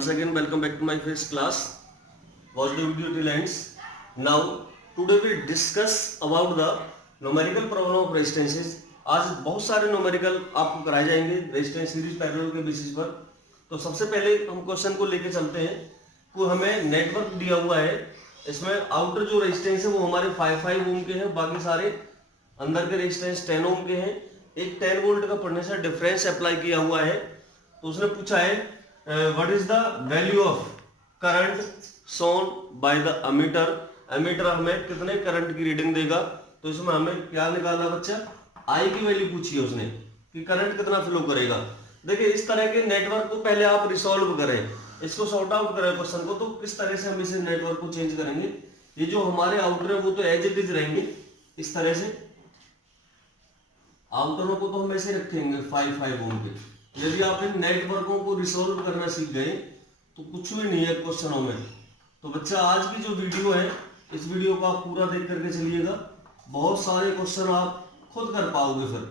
once again welcome back to my first class. Watch the video till ends. Now today we discuss about the numerical problem of resistances. आज बहुत सारे numerical आपको कराए जाएंगे resistance series parallel के basis पर। तो सबसे पहले हम क्वेश्चन को लेके चलते हैं। वो हमें नेटवर्क दिया हुआ है, इसमें आउटर जो रेजिस्टेंस है वो हमारे 5 ओम के हैं, बाकी सारे अंदर के रेजिस्टेंस 10 ओम के हैं। एक 10 वोल्ट का पोटेंशियल डिफरेंस अप्लाई किया हुआ है। तो उसने पूछा है what is the value of current shown by the ammeter. Ammeter हमें कितने करंट की रीडिंग देगा। तो इसमें हमें क्या निकालना बच्चा, आई की वैल्यू पूछी है उसने कि करंट कितना फ्लो करेगा। देखिए इस तरह के नेटवर्क को पहले आप रिसॉल्व करें, इसको सॉर्ट आउट करें क्वेश्चन को। तो किस तरह से हम इसे नेटवर्क को चेंज करेंगे, ये जो हमारे आउटर है वो तो एज इट इज रहेंगे इस तरह से। आउटरों को तो हम ऐसे रखेंगे 5 ओम के। यदि आप इन नेटवर्कों को रिसॉल्व करना सीख गए तो कुछ भी नहीं है क्वेश्चनों में। तो बच्चा आज की जो वीडियो है इस वीडियो को आप पूरा देख करके चलिएगा, बहुत सारे क्वेश्चन आप खुद कर पाओगे फिर।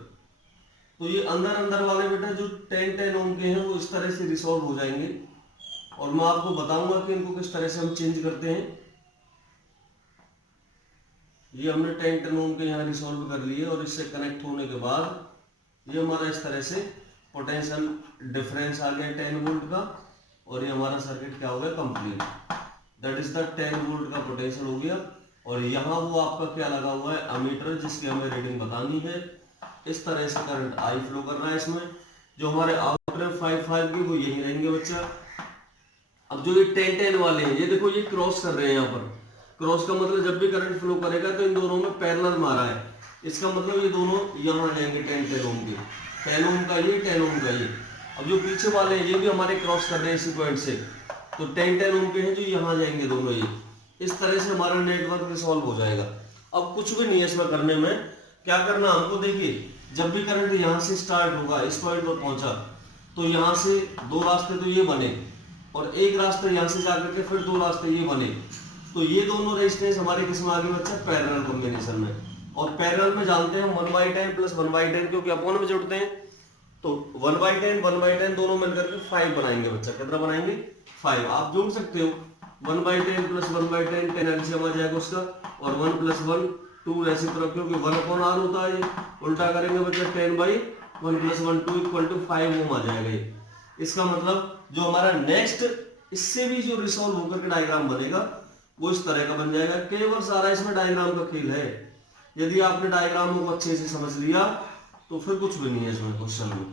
तो ये अंदर वाले बेटा जो 10 ओम के हैं वो इस तरह से रिसॉल्व हो जाएंगे और मैं आपको बताऊंगा कि इनको किस तरह से हम चेंज करते हैं। ये हमने 10 ओम के यहाँ रिसॉल्व कर लिए और इससे कनेक्ट होने के बाद ये हमारा इस तरह से पोटेंशियल डिफरेंस आ गया 10 वोल्ट का और ये हमारा सर्किट क्या हो गया complete. That is the 10 volt का पोटेंशियल हो गया। और यहाँ वो आपका क्या लगा हुआ है एमीटर, जिसकी हमें रीडिंग बतानी है। इस तरह से करंट आई फ्लो कर रहा है इसमें। जो हमारे आउटर 5 की वो यही रहेंगे बच्चा। अब जो ये 10 वाले हैं ये देखो ये क्रॉस कर रहे हैं यहाँ पर। क्रॉस का मतलब जब भी करंट फ्लो करेगा तो इन दोनों में पैरेलल मारा है, इसका मतलब ये दोनों यहाँ जाएंगे 10 ओम के। 10 ओम का ये 10 ओम का ये। अब जो पीछे वाले हैं ये भी हमारे क्रॉस कर रहे हैं इसी पॉइंट से, तो 10 ओम के हैं जो यहाँ जाएंगे दोनों ये। इस तरह से हमारा नेटवर्क रिसॉल्व हो जाएगा। अब कुछ भी नहीं है इसमें करने में, क्या करना हमको, देखिए जब भी करंट यहाँ से स्टार्ट होगा इस पॉइंट पर पहुंचा तो यहाँ से दो रास्ते तो ये बने और एक रास्ता यहाँ से जाकर के फिर दो रास्ते ये बने। तो ये दोनों रेजिस्टेंस हमारे किस में आगे बच्चा, पैरेलल कॉम्बिनेशन में। और पैरेलल में जानते हैं 1/10 प्लस 1/10 क्योंकि अपोन में जुड़ते हैं। तो 1/10 दोनों मिलकर के 5 बनाएंगे बच्चा। कितना बनाएंगे 5। आप जोड़ सकते हो 1/10 प्लस 1/10 10 एलसीएम आ जाएगा उसका, और 1 + 1 2 रेसिप्रोकल क्योंकि 1/r होता है। ये उल्टा करेंगे बच्चा 10/1 + 1 2 = 5 ओम आ जाएगा ये। इसका मतलब जो हमारा नेक्स्ट इससे भी जो रिसॉल्व होकर के डायग्राम बनेगा वो इस तरह का बन जाएगा। केवल सारा इसमें डायग्राम का खेल है। यदि आपने डायग्रामों को अच्छे से समझ लिया तो फिर कुछ भी नहीं है इसमें क्वेश्चन में।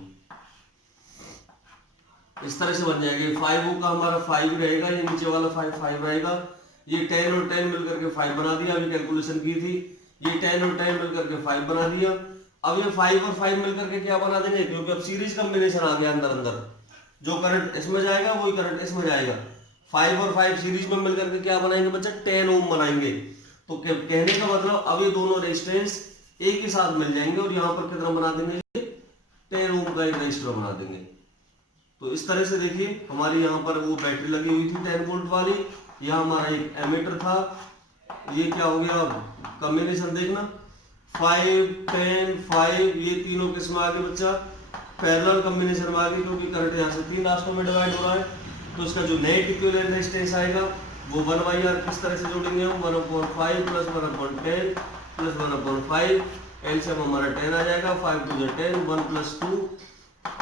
इस तरह से बन जाएगा। 5 ओम का हमारा 5 रहेगा, ये नीचे वाला 5 रहेगा। ये 10 और 10 मिलकर के 5 बना दिया, अभी कैलकुलेशन की थी। ये 10 और 10 मिलकर के 5 बना दिया। अब ये 5 और 5 मिलकर के क्या बना देंगे, क्योंकि अब सीरीज कॉम्बिनेशन आ गया अंदर। जो करंट इसमें जाएगा वही करंट इसमें जाएगा। 5 और 5 सीरीज में मिलकर के क्या बनाएंगे बच्चा, 10 ओम बनाएंगे। तो कहने का मतलब अब ये दोनों रेजिस्टेंस एक ही साथ मिल जाएंगे और यहाँ पर कितना बना देंगे, 10 ओम का एक रेजिस्टर बना देंगे। तो इस तरह से देखिए हमारी यहाँ पर वो बैटरी लगी हुई थी 10 वोल्ट वाली, यहाँ हमारा एक एमीटर था। ये क्या हो गया, कॉम्बिनेशन देखना 5 10 5, ये तीनों किसमें आ गए बच्चा, पैरेलल कॉम्बिनेशन में आ गए क्योंकि करंट यहाँ से 3 रास्तों में डिवाइड हो रहा है। तो इसका जो नेट इक्विवेलेंट रेजिस्टेंस आएगा वो 1/r किस तरह से जोड़ेंगे हम, 1/5 प्लस 1/10 प्लस 1/5। एलसीएम हमारा 10 आ जाएगा, 5 × 2 = 10, 1 + 2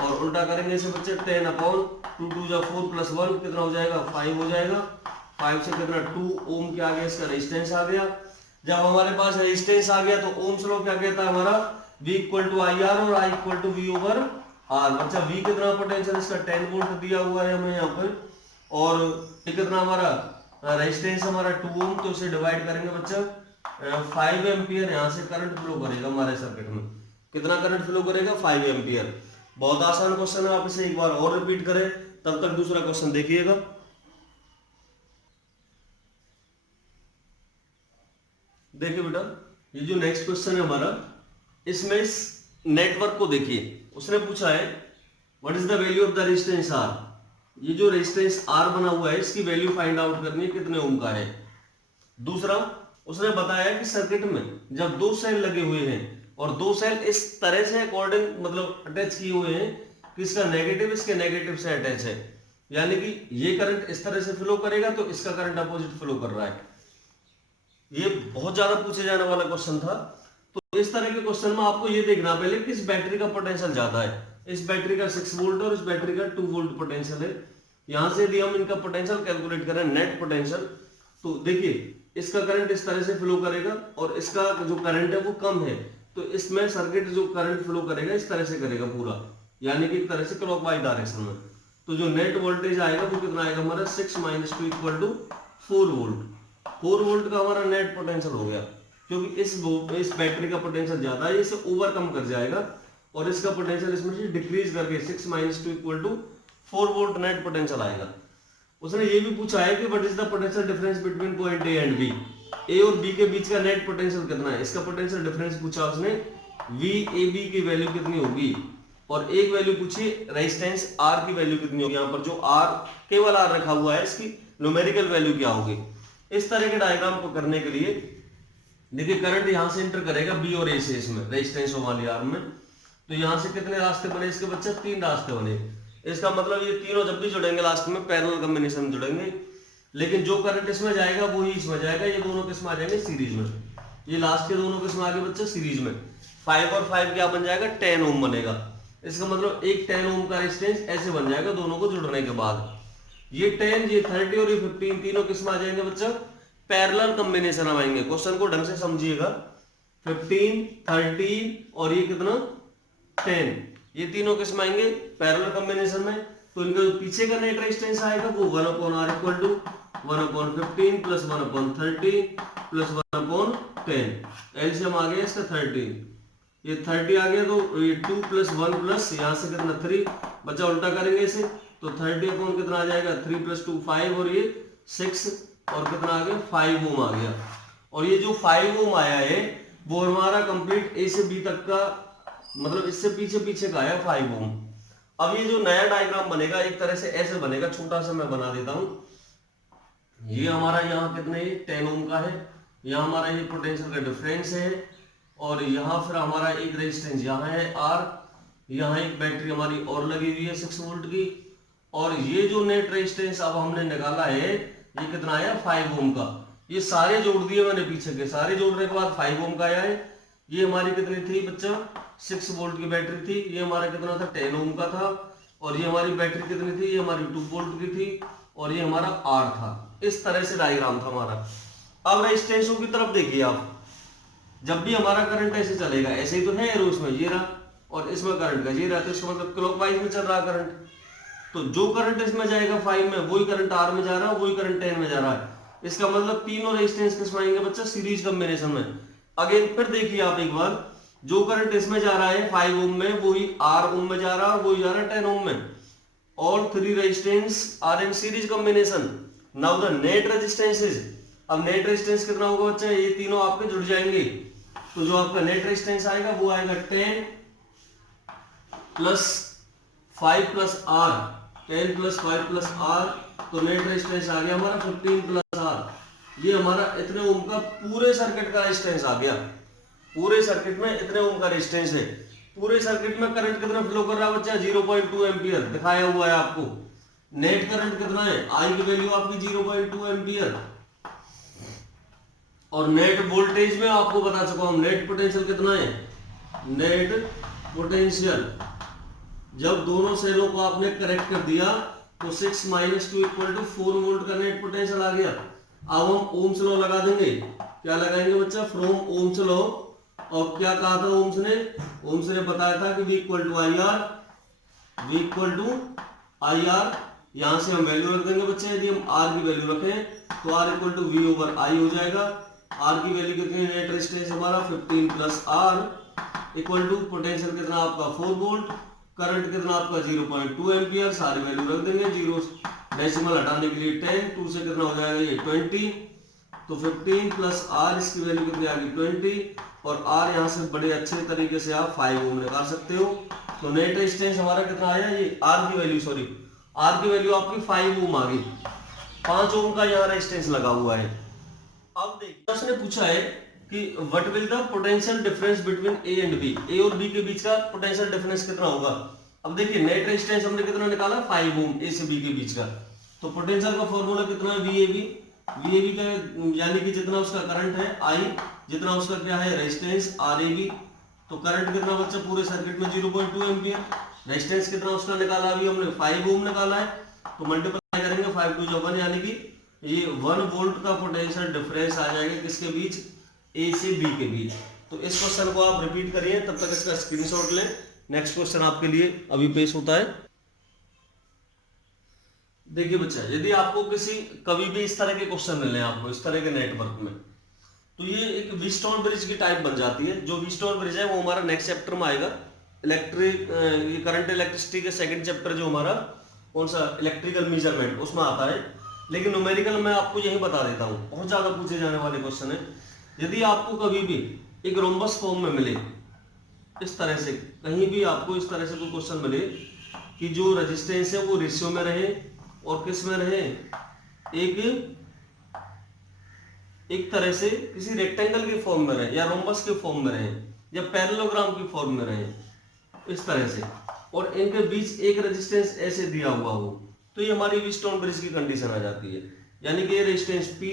और उल्टा करेंगे इसे बच्चे 10/2 2 × 4 + 1 कितना हो जाएगा 5 हो जाएगा। 5 से कितना 2 ओम के आगे इसका रेजिस्टेंस आ गया। जब हमारे पास रेजिस्टेंस आ गया तो ओम्स लॉ क्या कहता है हमारा, V = IR और I = V/R। बच्चा V कितना पोटेंशियल इसका 10 वोल्ट दिया हुआ है हमें यहाँ पर, और ये कितना हमारा रेजिस्टेंस हमारा 2 ओम। तो इसे डिवाइड करेंगे बच्चा 5 एम्पियर यहाँ से करंट फ्लो करेगा हमारे सर्किट में। कितना करंट फ्लो करेगा 5 एम्पियर। बहुत आसान क्वेश्चन है, आप इसे एक बार और रिपीट करें तब तक दूसरा क्वेश्चन देखिएगा। देखिए बेटा ये जो नेक्स्ट क्वेश्चन है हमारा, इसमें इस नेटवर्क को देखिए। उसने पूछा है what is the value of the resistance R। ये जो रेजिस्टेंस R बना हुआ है इसकी वैल्यू फाइंड आउट करनी है कितने ओम का है। दूसरा उसने बताया कि सर्किट में जब 2 सेल लगे हुए हैं और 2 सेल इस तरह से अकॉर्डिंग मतलब अटैच किए हुए हैं कि इसका नेगेटिव इसके नेगेटिव से अटैच है, यानी कि ये करंट इस तरह से फ्लो करेगा तो इसका करंट अपोजिट फ्लो कर रहा है। ये बहुत ज्यादा पूछे जाने वाला क्वेश्चन था। तो इस तरह के क्वेश्चन में आपको ये देखना पहले कि इस बैटरी का पोटेंशियल ज्यादा है, इस बैटरी का 6 वोल्ट और इस बैटरी का 2 वोल्ट पोटेंशियल है। यहां से यदि हम इनका पोटेंशियल कैलकुलेट करें नेट पोटेंशियल, तो देखिए इसका करंट इस तरह से फ्लो करेगा और इसका जो करंट है वो कम है, तो इसमें सर्किट जो करंट फ्लो करेगा इस तरह से करेगा पूरा, यानी कि एक तरह से क्लॉकवाइज डायरेक्शन में। तो जो नेट वोल्टेज आएगा वो कितना आएगा हमारा 6 - 2 = 4 वोल्ट। 4 वोल्ट का हमारा नेट पोटेंशियल हो गया, क्योंकि इस बैटरी का पोटेंशियल ज्यादा है, इसे ओवरकम कर जाएगा और इसका पोटेंशियल इसमें से डिक्रीज करके 6 - 2 = 4 वोल्ट नेट पोटेंशियल आएगा। उसने ये भी पूछा है कि what is the potential difference between point A and B, A और बी के बीच का नेट पोटेंशियल कितना है, इसका पोटेंशियल डिफरेंस पूछा उसने। वी ए बी की वैल्यू कितनी होगी, और एक वैल्यू पूछी रेजिस्टेंस आर की वैल्यू कितनी होगी। यहाँ पर जो आर केवल आर रखा हुआ है, इसकी न्यूमेरिकल वैल्यू क्या होगी। इस तरह के डायग्राम को करने के लिए देखिए करंट यहां से एंटर करेगा बी और ए से इसमें रेजिस्टेंस वाली आर्म में, तो यहां से कितने रास्ते बने इसके बच्चे, 3 रास्ते बने। इसका मतलब ये तीनों जब भी जुड़ेंगे लास्ट में पैरेलल कॉम्बिनेशन में जुड़ेंगे, लेकिन जो करंट इसमें जाएगा वो ही इसमें जाएगा, ये दोनों किस में आ जाएंगे सीरीज में। ये लास्ट के दोनों किस में आगे बच्चे सीरीज में। 5 और 5 क्या बन जाएगा 10 ओम बनेगा। इसका मतलब एक 10 ओम का रेजिस्टेंस ऐसे बन जाएगा दोनों को जुड़ने के बाद। ये 10, ये 30 और ये 15 तीनों किस में आ जाएंगे बच्चा पैरेलल कॉम्बिनेशन में आएंगे। क्वेश्चन को ढंग से समझिएगा। 15, 30 और ये कितना 10, ये तीनों किस में आएंगे पैरेलल कॉम्बिनेशन में। तो इनका जो पीछे का नेट रेजिस्टेंस आएगा वो 1/R = 1/15 + 1/30 + 1/10। एलसीएम आ गया इसका 13, ये 30 आ गया, तो ये 2 + 1 प्लस यहाँ से कितना 3 बच्चा उल्टा करेंगे इसे, तो 30 कितना आ जाएगा 3 + 2 5 और ये 6 और कितना आ गया 5 ओम आ गया। और ये जो 5 ओम आया है वो हमारा कंप्लीट ए से बी तक का, मतलब इससे पीछे पीछे का है 5 ओम। अब ये जो नया डायग्राम बनेगा एक तरह से ऐसे बनेगा, छोटा सा मैं बना देता हूं। ये हमारा यहाँ कितने 10 ओम का है, यहाँ हमारा ये पोटेंशियल का डिफरेंस है, और यहाँ फिर हमारा एक रेजिस्टेंस यहाँ है आर, यहाँ एक बैटरी हमारी और लगी हुई है 6 वोल्ट की, और ये जो नेट रेजिस्टेंस अब हमने निकाला है ये कितना आया 5 ओम का। ये सारे जोड़ दिए मैंने पीछे के, सारे जोड़ने के बाद 5 ओम का आया है। ये हमारी कितनी थी बच्चा 6 वोल्ट की बैटरी थी, ये हमारा कितना था 10 ओम का था, और ये हमारी बैटरी कितनी थी, ये हमारी 2 वोल्ट की थी, और ये हमारा आर था। इस तरह से डायग्राम था हमारा। अब रेजिस्टेंसों की तरफ देखिए आप, जब भी हमारा करंट ऐसे चलेगा, ऐसे ही तो है एरो इसमें ये रहा, और इसमें करंट का ये रहा, तो इसका मतलब क्लॉकवाइज में चल रहा करंट। तो जो करंट इसमें जाएगा 5 में वही करंट आर में जा रहा है, वही करंट 10 में जा रहा है। इसका मतलब तीनों रेजिस्टेंस किसमें आएंगे बच्चा सीरीज कॉम्बिनेशन में। अगेन फिर देखिए आप एक बार, जो करंट इसमें जा रहा है 5 ओम में वही आर ओम में जा रहा है, वही जा रहा है 10 ओम में। All 3 resistance are in series combination. Now the net resistance is, अब नेट रेजिस्टेंस कितना होगा बच्चा, ये तीनों आपके जुड़ जाएंगे, तो जो आपका नेट रेजिस्टेंस आएगा वो आएगा 10 + 5 + R, 10 + 5 + R, तो नेट रेजिस्टेंस आ गया हमारा 15 + R। ये हमारा इतने ओम का पूरे सर्किट का रेजिस्टेंस आ गया। पूरे सर्किट में इतने ओम का रेजिस्टेंस है। पूरे सर्किट में करंट कितना फ्लो कर रहा है बच्चा 0.2 एम्पियर दिखाया हुआ है आपको। नेट करंट कितना है, आई की वैल्यू आपकी 0.2 एम्पियर, और नेट वोल्टेज में आपको बता चुका हूं नेट पोटेंशियल कितना है। नेट पोटेंशियल जब दोनों सेलों को आपने करेक्ट कर दिया तो 6 - 2 = 4 वोल्ट का नेट पोटेंशियल आ गया। अब हम ओम्स लॉ लगा देंगे। क्या लगाएंगे बच्चा, फ्रॉम ओम्स लॉ। और क्या कहा था ओम्स ने, ओम्स ने बताया था कि V = IR, V = IR। यहां से हम वैल्यू रख देंगे बच्चे, यदि हम R की वैल्यू रखें तो R = V/I हो जाएगा। R की वैल्यू कितनी है, नेट रेजिस्टेंस हमारा 15 + R = पोटेंशियल कितना आपका 4 वोल्ट, करंट कितना आपका 0.2 एम्पियर। सारी वैल्यू रख देंगे, जीरो डेसिमल हटाने के लिए 10, 2 से कितना हो जाएगा ये 20, तो 15 + R, इसकी वैल्यू कितनी आ गई 20, और R यहाँ से बड़े अच्छे तरीके से आप 5 ओम निकाल सकते हो। तो नेट रेजिस्टेंस हमारा कितना आया, ये R की वैल्यू, सॉरी R की वैल्यू आपकी 5 ओम आ गई। 5 ओम का यहाँ रेजिस्टेंस लगा हुआ है। अब देखिए उसने पूछा है कि what will the potential difference between A and B, A और बी के बीच का पोटेंशियल डिफरेंस कितना होगा। अब देखिए नेट रेजिस्टेंस हमने कितना निकाला 5 ओम ए से बी के बीच का, तो पोटेंशियल का फॉर्मूला कितना है वीएबी का, यानी कि जितना उसका करंट है आई, जितना उसका क्या है रेजिस्टेंस आरएबी, तो करंट कितना बच्चा पूरे सर्किट में 0.2 एम्पियर, रेजिस्टेंस कितना उसका निकाला अभी हमने 5 ओम निकाला है, तो मल्टीप्लाई करेंगे 5 2 1 यानी कि ये 1 वोल्ट का पोटेंशियल डिफरेंस आ जाएगा किसके बीच, ए से बी के बीच। तो इस क्वेश्चन को आप रिपीट करिए, तब तक इसका स्क्रीनशॉट लें। नेक्स्ट क्वेश्चन आपके लिए अभी पेश होता है। देखिए बच्चा, यदि आपको कभी भी इस तरह के क्वेश्चन मिले आपको इस तरह के नेटवर्क में, तो ये एक व्हीटस्टोन ब्रिज की टाइप बन जाती है। जो व्हीटस्टोन ब्रिज है वो हमारा नेक्स्ट चैप्टर में आएगा, ये करंट इलेक्ट्रिसिटी के सेकंड चैप्टर जो हमारा कौन सा इलेक्ट्रिकल मेजरमेंट उसमें आता है। लेकिन न्यूमेरिकल मैं आपको यही बता देता हूँ, बहुत ज्यादा पूछे जाने वाले क्वेश्चन है। यदि आपको कभी भी एक रोम्बस फॉर्म में मिले इस तरह से, कहीं भी आपको इस तरह से कोई क्वेश्चन मिले कि जो रेजिस्टेंस है वो रेशियो में रहे और किस में रहे, एक तरह से किसी रेक्टेंगल के फॉर्म में रहे या रोम्बस के फॉर्म में रहे या पैरेललोग्राम की फॉर्म में रहे इस तरह से, और इनके बीच एक रेजिस्टेंस ऐसे दिया हुआ हो, तो ये हमारी व्हीटस्टोन ब्रिज की कंडीशन आ जाती है। यानी कि ये रेजिस्टेंस पी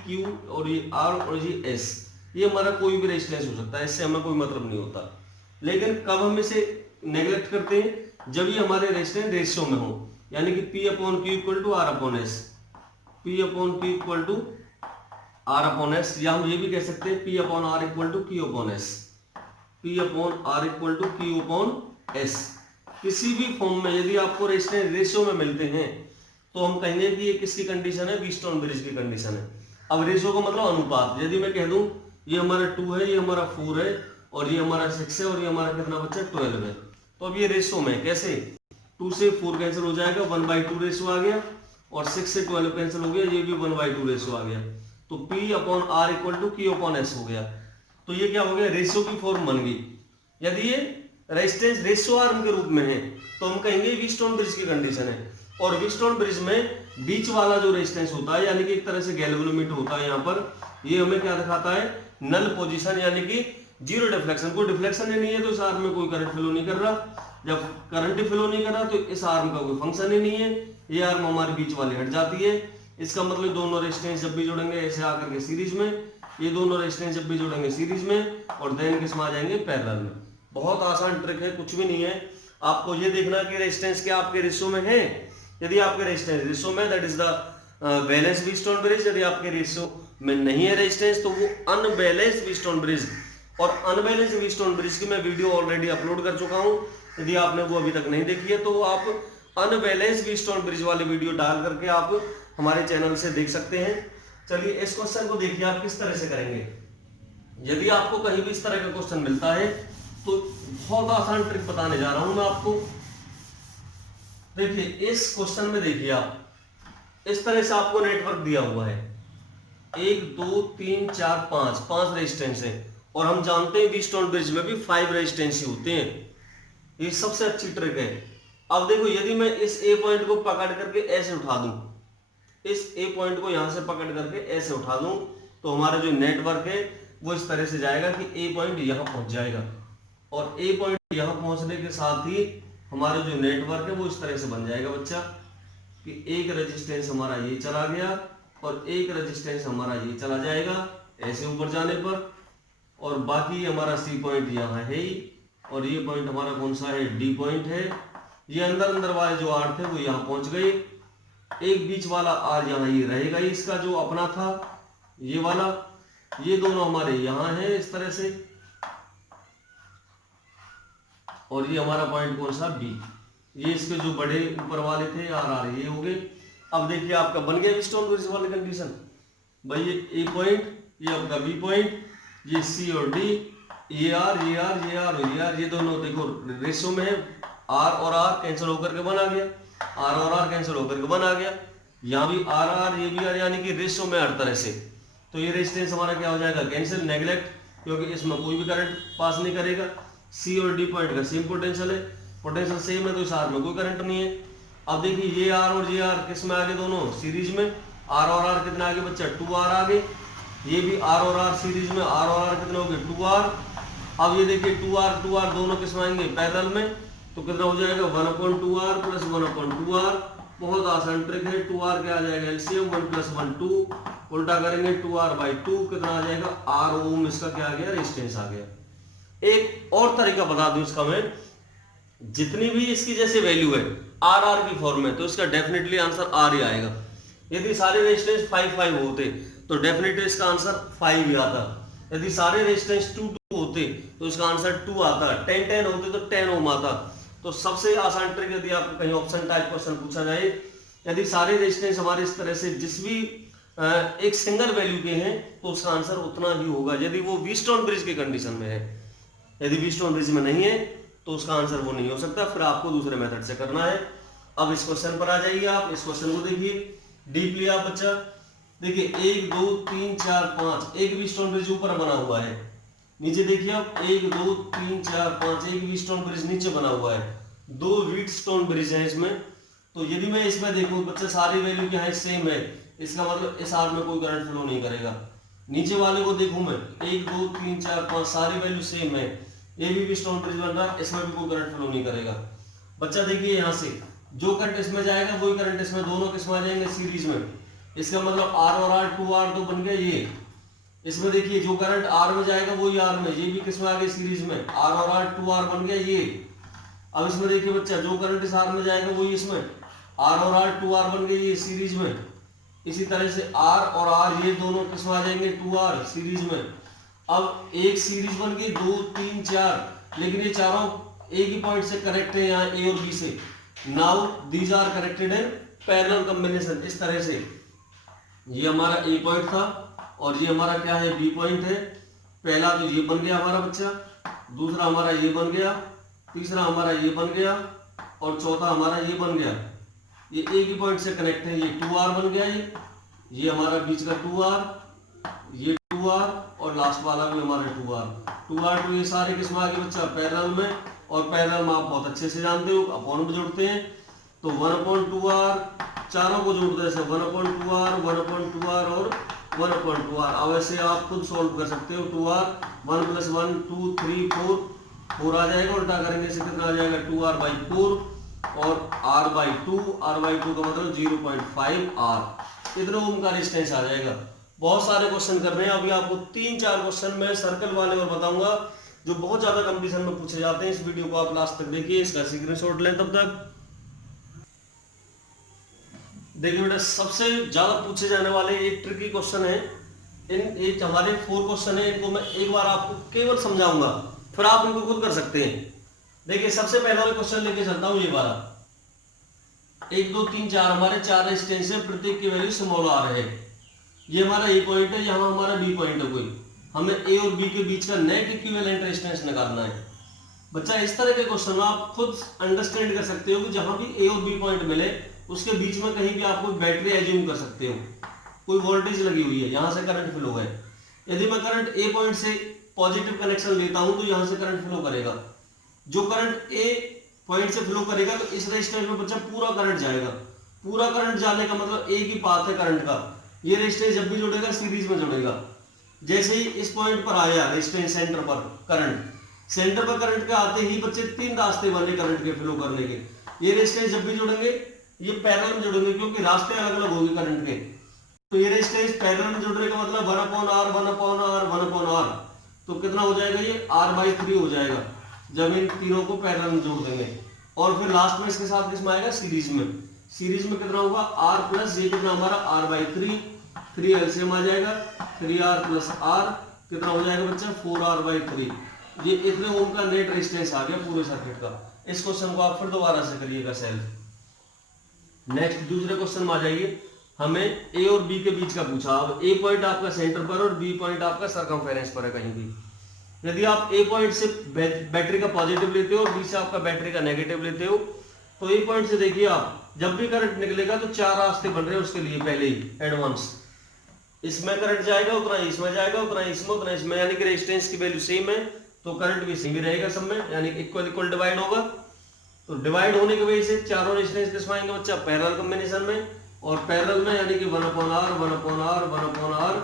क्यू और ये आर और ये एस, ये हमारा कोई भी रेजिस्टेंस हो सकता है, इससे हमें कोई मतलब नहीं होता। लेकिन कब हम इसे नेग्लेक्ट करते हैं, जब ये हमारे रेजिस्टेंस रेशियो में हो, यानी कि P upon Q equal to R upon S, P upon Q equal to R upon S, या हम ये भी कह सकते हैं P upon R equal to Q upon S, P upon R equal to Q upon S. किसी भी form में यदि आपको रेजिस्टेंस रेशियो में मिलते हैं तो हम कहेंगे कि ये किसकी कंडीशन है, व्हीटस्टोन ब्रिज की कंडीशन है। अब रेशियो का मतलब अनुपात, यदि मैं कह दूं ये हमारा 2 है, ये हमारा 4 है और ये हमारा 6 है और ये हमारा कितना बच्चा 12 है, तो अब ये रेशियो में कैसे 2 से 4 कैंसिल हो जाएगा, 1/2 रेशियो आ गया, और 6 से 12 कैंसिल हो गया, ये भी 1/2 रेशियो आ गया, तो P upon R equal to Q upon S हो गया। तो ये क्या हो गया, रेशियो की फॉर्म बन गई। यदि ये रेजिस्टेंस रेशियो आर्म के रूप में है तो हम कहेंगे व्हीटस्टोन ब्रिज की कंडीशन है। और व्हीटस्टोन ब्रिज में बीच वाला जो रेजिस्टेंस होता है, यानी कि एक तरह से गैल्वेनोमीटर होता है यहाँ पर, ये हमें क्या दिखाता है, नल पोजीशन, यानी कि जीरो डिफ्लेक्शन। कोई डिफ्लेक्शन ही नहीं है तो इस आर्म में कोई करंट फ्लो नहीं कर रहा। जब करंट फ्लो नहीं कर रहा तो इस आर्म का कोई फंक्शन ही नहीं है, ये आर्म हमारी बीच वाली हट जाती है। इसका मतलब दोनों रेजिस्टेंस जब भी जुड़ेंगे ऐसे आकर के सीरीज में, ये दोनों रेजिस्टेंस जब भी जुड़ेंगे सीरीज में और देन किस में आ जाएंगे, पैरेलल में। बहुत आसान ट्रिक है, कुछ भी नहीं है। आपको ये देखना कि रेजिस्टेंस क्या आपके रेशियो में है। यदि आपके रेजिस्टेंस रेशियो में, that is the balance Wheatstone bridge. यदि आपके रेशियो में नहीं है रेजिस्टेंस तो वो अनबैलेंस व्हीटस्टोन ब्रिज। और अनबैलेंस व्हीटस्टोन ब्रिज की मैं वीडियो ऑलरेडी अपलोड कर चुका हूं, यदि आपने वो अभी तक नहीं देखी है तो आप अनबैलेंस व्हीटस्टोन ब्रिज वाली वीडियो डाल करके आप हमारे चैनल से देख सकते हैं। चलिए इस क्वेश्चन को देखिए आप किस तरह से करेंगे। यदि आपको कहीं भी इस तरह का क्वेश्चन मिलता है तो बहुत आसान ट्रिक बताने जा रहा हूं मैं आपको। देखिए इस क्वेश्चन में देखिए आप, इस तरह से आपको नेटवर्क दिया हुआ है, 1 2 3 4 5 रेजिस्टेंस है, और हम जानते हैं व्हीटस्टोन ब्रिज में भी 5 रेजिस्टेंस ही होते हैं। ये सबसे अच्छी ट्रिक है। अब देखो यदि मैं इस ए पॉइंट को पकड़ करके ऐसे उठा दूं, इस ए पॉइंट को यहां से पकड़ करके ऐसे उठा दूं, तो हमारा जो नेटवर्क है वो इस तरह से जाएगा कि ए पॉइंट यहां पहुंच जाएगा, और ए पॉइंट यहां पहुंचने के साथ ही हमारा जो नेटवर्क है वो इस तरह से बन जाएगा बच्चा कि एक रेजिस्टेंस हमारा ये चला गया और एक रेजिस्टेंस हमारा ये चला जाएगा ऐसे ऊपर जाने पर, और बाकी हमारा सी पॉइंट यहाँ है ही, और ये पॉइंट हमारा कौन सा है, डी पॉइंट है। ये अंदर अंदर वाले जो आर थे वो यहाँ पहुंच गए, एक बीच वाला आर यहाँ ये रहेगा, इसका जो अपना था ये वाला, ये दोनों हमारे यहाँ है इस तरह से, और ये हमारा पॉइंट कौन सा, बी। ये इसके जो बड़े ऊपर वाले थे आर आर ये हो गए। अब देखिए आपका बन गया व्हीटस्टोन ब्रिज वाली कंडीशन भाई, ये ए पॉइंट, ये आपका बी पॉइंट, ये सी और डी, ये आर ये आर ये आर और ये आर, ये दोनों देखो रेशियो में है, आर और आर कैंसिल होकर के बना गया, आर और आर कैंसिल होकर के बना गया, यहाँ भी आर आर ये भी आर, यानी कि रेशियो में हर तरह से। तो ये रेजिस्टेंस हमारा क्या हो जाएगा, कैंसिल, नेग्लेक्ट, क्योंकि इसमें कोई भी करंट पास नहीं करेगा। सी और डी पॉइंट का सेम पोटेंशियल है, पोटेंशियल सेम है तो इस आर में कोई करंट नहीं है। अब देखिए ये आर और ये आर किस में आगे, दोनों सीरीज में, आर और आर कितना आगे बच्चा, 2r आगे, ये भी आर और आर सीरीज में, आर और आर कितने हो गए, 2r। अब ये देखिए 2r दोनों किस में आएंगे, पैरेलल में, तो कितना हो जाएगा 1/2r प्लस 1/2r। बहुत आसान ट्रिक है। 2r क्या आ जाएगा एलसीएम 1 + 1 2, उल्टा करेंगे 2r/2 कितना आ जाएगा r ओम। इसका क्या आ गया रेजिस्टेंस आ गया। एक और तरीका बता दूं इसका मैं, जितनी भी इसकी जैसे वैल्यू है आर की फॉर्म में, तो इसका डेफिनेटली आंसर आर ही आएगा। यदि सारे रेजिस्टेंस 5 होते तो डेफिनेटली इसका आंसर 5 ही आता। यदि सारे रेजिस्टेंस 2 होते तो इसका आंसर 2 आता। 10 होते तो 10 ओम आता। तो सबसे आसान ट्रिक, यदि आपको कहीं ऑप्शन टाइप क्वेश्चन पूछा जाए, यदि सारे रेजिस्टेंस हमारे इस तरह से जिस भी एक सिंगल वैल्यू के हैं तो उसका आंसर उतना ही होगा, यदि वो व्हीटस्टोन ब्रिज की कंडीशन में है। यदि व्हीटस्टोन ब्रिज में नहीं है तो उसका आंसर वो नहीं हो सकता, फिर आपको दूसरे मेथड से करना है। अब इस क्वेश्चन पर आ जाइए। आप इस क्वेश्चन को देखिए डीपली आप बच्चा। देखिए 1 2 3 4 5 एक व्हीटस्टोन ब्रिज ऊपर बना हुआ है। नीचे देखिए आप 1 2 3 4 5 एक व्हीटस्टोन ब्रिज नीचे बना हुआ है। 2 व्हीटस्टोन ब्रिज है इसमें। तो यदि मैं इसमें देखूं बच्चा सारी वैल्यू क्या है सेम है, इसका मतलब इस आर में कोई करंट फ्लो नहीं करेगा। नीचे वाले को देखूं मैं 1 2 3 4 5 सारी वैल्यू सेम है, ये भी व्हीटस्टोन ब्रिज बन रहा है, इसमें भी कोई करंट फ्लो नहीं करेगा। बच्चा देखिए यहाँ से जो करंट इसमें जाएगा वही करंट इसमें, दोनों किसमें आ जाएंगे सीरीज में। इसका मतलब आर और आर 2r तो बन गया ये। इसमें देखिए जो करंट आर में जाएगा वही आर में, ये भी किसमें आ गया सीरीज में, आर और आर 2r बन गया ये। अब इसमें देखिए बच्चा जो करंट इस आर में जाएगा वही इसमें, आर और आर 2r बन गए ये सीरीज में। इसी तरह से आर और आर ये दोनों किसमें आ जाएंगे 2r सीरीज में। अब एक सीरीज बन गई 2 3 4, लेकिन ये चारों एक ही पॉइंट से कनेक्ट है यहाँ ए और बी से। Now these are connected in parallel combination. इस तरह से ये हमारा ए पॉइंट था और ये हमारा क्या है बी पॉइंट है। पहला तो ये बन गया हमारा बच्चा, दूसरा हमारा ये बन गया, तीसरा हमारा ये बन गया और चौथा हमारा ये बन गया। ये एक ही पॉइंट से कनेक्ट है। ये 2r बन गया, ये हमारा बीच का 2r, ये 2r और लास्ट वाला भी हमारा 2r 2 ये सारे किसमें आ गए बच्चा पैरेलल में। और पैरेलल में आप बहुत अच्छे से जानते हो अपॉन में जोड़ते हैं तो 1/2r चारों को जोड़ते हैं 1/2r 1/2r और 1/2r। अब ऐसे आप खुद सॉल्व कर सकते हो। 2r 1 + 1 2 3 4 आ जाएगा, उल्टा करेंगे इसे कितना आ जाएगा 2r/4 और r/2 r/2 का मतलब 0.5r। इतना ओम का रेजिस्टेंस आ जाएगा। बहुत सारे क्वेश्चन कर रहे हैं, अभी आपको 3-4 क्वेश्चन मैं सर्कल वाले और बताऊंगा जो बहुत ज्यादा कंपटीशन में पूछे जाते हैं। इस वीडियो को आप लास्ट तक देखिए, इसका स्क्रीनशॉट लें। तब तक देखिए बेटा सबसे ज्यादा पूछे जाने वाले एक ट्रिकी क्वेश्चन है। एक हमारे 4 क्वेश्चन है, इनको मैं एक बार आपको केवल समझाऊंगा, फिर आप इनको खुद कर सकते हैं। देखिए सबसे पहला वाला क्वेश्चन लेके चलता हूं ये वाला। 1 2 3 4 हमारे 4 रेजिस्टेंस है, प्रत्येक की वैल्यू स्मॉल r है। ये हमारा ए पॉइंट है, यहाँ हमारा बी पॉइंट है। कोई हमें ए और बी के बीच का नेट इक्विवेलेंट रेजिस्टेंस निकालना है। बच्चा इस तरह के क्वेश्चन आप खुद अंडरस्टैंड कर सकते हो कि जहां भी ए और बी पॉइंट मिले उसके बीच में कहीं भी आप कोई बैटरी एज्यूम कर सकते हो, कोई वोल्टेज लगी हुई है, यहां से करंट फ्लो है। यदि मैं करंट ए पॉइंट से पॉजिटिव कनेक्शन लेता हूं तो यहां से करंट फ्लो करेगा। जो करंट ए पॉइंट से फ्लो करेगा तो इस रेजिस्टेंस में बच्चा पूरा करंट जाएगा। पूरा करंट जाने का मतलब एक ही पाथ है करंट का। ये रेजिस्टेंस जब भी जुड़ेगा सीरीज में जुड़ेगा। जैसे ही इस पॉइंट पर आया रेजिस्टेंस सेंटर पर करंट, सेंटर पर करंट के आते ही बच्चे 3 रास्ते बने करंट के फ्लो करने के। ये रेजिस्टेंस जब भी जुड़ेंगे ये पैरेलल में जुड़ेंगे क्योंकि रास्ते अलग अलग होंगे करंट के। तो ये रेजिस्टेंस पैरेलल में जुड़ने का मतलब 1/r तो कितना हो जाएगा ये r/3 हो जाएगा जब इन तीनों को पैरेलल में जोड़ देंगे। और फिर लास्ट में इसके साथ किसमें आएगा सीरीज में। सीरीज में कितना होगा r प्लस ये कितना हमारा r/3, 3 एलसीएम आ जाएगा 3r + r कितना हो जाएगा बच्चा 4r/3। ये इतने ओम का नेट रेजिस्टेंस आ गया पूरे सर्किट का। इस क्वेश्चन को आप फिर दोबारा से करिएगा सेल्फ। नेक्स्ट दूसरे क्वेश्चन में आ जाइए। हमें ए और बी के बीच का पूछा। अब ए पॉइंट आपका सेंटर पर और बी पॉइंट आपका सरकमफेरेंस पर है कहीं भी। यदि आप ए पॉइंट से बैटरी का पॉजिटिव लेते हो और बी से आपका बैटरी का नेगेटिव लेते हो तो ए पॉइंट से देखिए आप जब भी करंट निकलेगा तो 4 रास्ते बन रहे हैं उसके लिए पहले ही एडवांस। इसमें करंट जाएगा उतना ही इसमें जाएगा, उतना ही इसमें, उतना इसमें, यानी कि रेजिस्टेंस की वैल्यू सेम है तो करंट भी सेम ही रहेगा सब में, यानी इक्वल इक्वल डिवाइड होगा। तो डिवाइड होने की वजह से चारों रेजिस्टेंस किसमें आएंगे बच्चा पैरेलल कॉम्बिनेशन में। और पैरेलल में यानी कि 1/r 1/r 1/r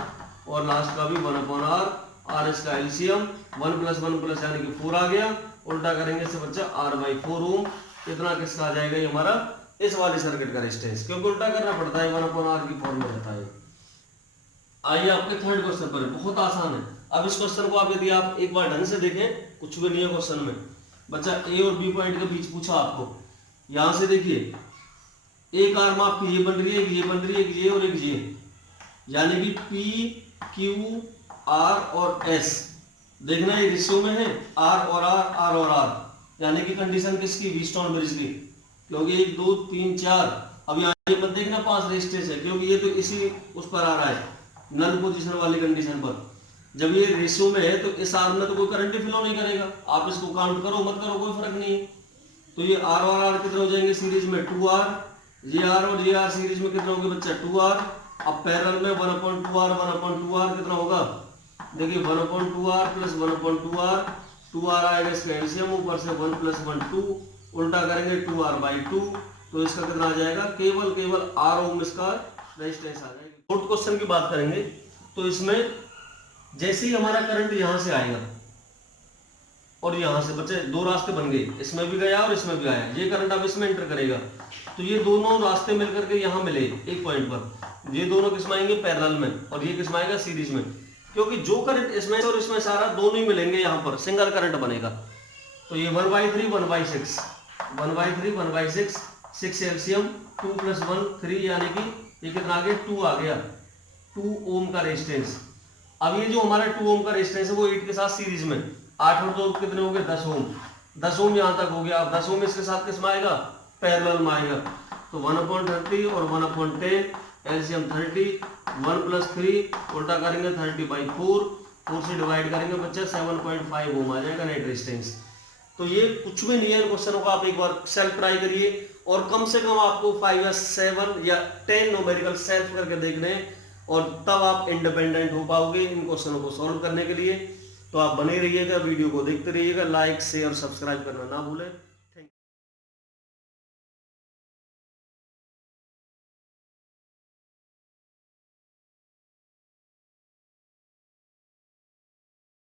और लास्ट का भी 1/r। r इसका एलसीएम 1 + 1 + यानी कि 4 आ गया उल्टा करेंगे इससे बच्चा R/4 ओम। कितना किसका आ जाएगा ये हमारा इस वाली सर्किट का रेजिस्टेंस, क्योंकि उल्टा करना पड़ता है, 1/R की फॉर्म में रहता है। आइए आपके थर्ड क्वेश्चन पर, बहुत आसान है। अब इस क्वेश्चन को आप यदि आप एक बार ढंग से देखें, कुछ भी नहीं है क्वेश्चन में। बच्चा ए और बी पॉइंट के बीच पूछा आपको, यहां से देखिए एक आर्म आपकी ये बन रही है, ये बन रही है, ये और एक ये, यानी कि पी क्यू आर और एस। देखना ये रेशियो में है, आर और आर, आर और आर, यानी कि कंडीशन किसकी, व्हीटस्टोन ब्रिज की, क्योंकि 1 2 3 4। अब यहाँ ये मत देखना 5 रेजिस्टेंस है, क्योंकि ये तो इसी उस पर आ रहा है, नल पोजीशन वाली कंडीशन पर। जब ये रेशियो में है तो इस आर में तो कोई करंट फ्लो नहीं करेगा, आप इसको काउंट करो मत करो कोई फर्क नहीं है। तो ये आर और आर कितने हो जाएंगे सीरीज में, 2R, ये आर और ये आर सीरीज में कितने होंगे बच्चा, 2R। अब पैरेलल में 1/2R, 1/2R कितना होगा, देखिए 1/2R प्लस 1/2R, 2R आएगा इसका एलसीएम, ऊपर से 1 + 1 2, उल्टा करेंगे 2R/2, तो इसका कितना आ जाएगा, केवल R ओम इसका रेजिस्टेंस आ जाएगा। फोर्थ क्वेश्चन की बात करेंगे तो इसमें जैसे ही हमारा करंट यहां से आएगा और यहां से बच्चे दो रास्ते बन गए, इसमें भी गया और इसमें भी आया, ये करंट अब इसमें एंटर करेगा, तो ये दोनों रास्ते मिलकर के यहां मिले एक पॉइंट पर, ये दोनों किसमें आएंगे, पैरेलल में, और ये किसमें आएगा, सीरीज में। क्योंकि जो करंट इसमें और इसमें सारा दोनों ही मिलेंगे, यहां पर सिंगल करंट बनेगा। तो ये 1/3 1/6, 1/3 1/6, 6 एलसीएम, 2 + 1 3, यानी कि ये कितना आ गया, 2 आ गया, 2 ओम का रेजिस्टेंस। अब ये जो हमारा 2 ओम का रेजिस्टेंस है वो 8 के साथ सीरीज में, 8 और 2 कितने हो गए, 10 ओम, 10 ओम यहां तक हो गया। अब 10 ओम इसके साथ किसमें आएगा, पैरेलल में आएगा, तो 1/30 और 1/10, एलसीएम 30, 1 + 3 उल्टा करेंगे 30/4, 4 से डिवाइड करेंगे बच्चा 7.5 ओम आ जाएगा नेट रेजिस्टेंस। तो ये कुछ भी नहीं है, क्वेश्चन को आप एक बार सेल्फ ट्राई करिए, और कम से कम आपको 5 या 7 या 10 न्यूमेरिकल सेल्फ करके देखने, और तब आप इंडिपेंडेंट हो पाओगे इन क्वेश्चनों को सॉल्व करने के लिए। तो आप बने रहिएगा, वीडियो को देखते रहिएगा, लाइक शेयर सब्सक्राइब करना ना भूलें।